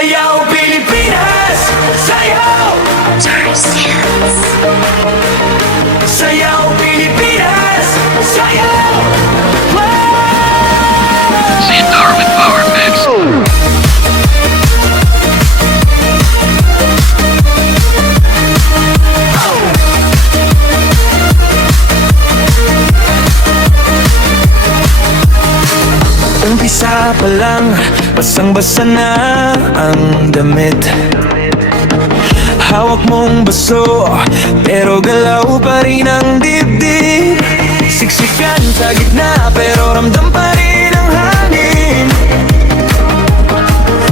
Sayaw Pilipinas, sayaw! Sayaw Pilipinas, sayaw! Sandar with Power Mix. Umpisa pa lang, basang-basa na ang damit. Hawak mong baso, pero galaw pa rin ang dibdib. Siksikan sa gitna, pero ramdam pa rin ang hangin.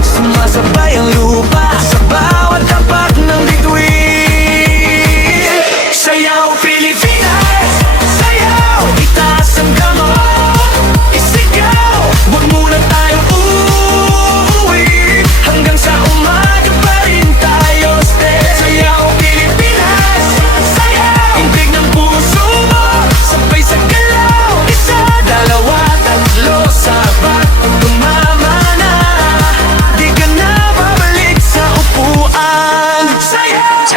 Sumasabay ang lupa sa bawat tapak ng bituin. Sayaw Pilipinas, sayaw! Itaas ang kamay, isigaw! Huwag muna tayong uuwi, hanggang sa umaga pa rin tayo stay. Sayaw Pilipinas, sayaw! Intig ng puso mo, sabay sa galaw. Isa, dalawa, tatlo, sabat, tumama na. Di ka na babalik sa upuan. Sayaw!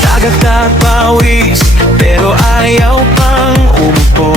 Dagat at pawis, pero ayaw pang umupo.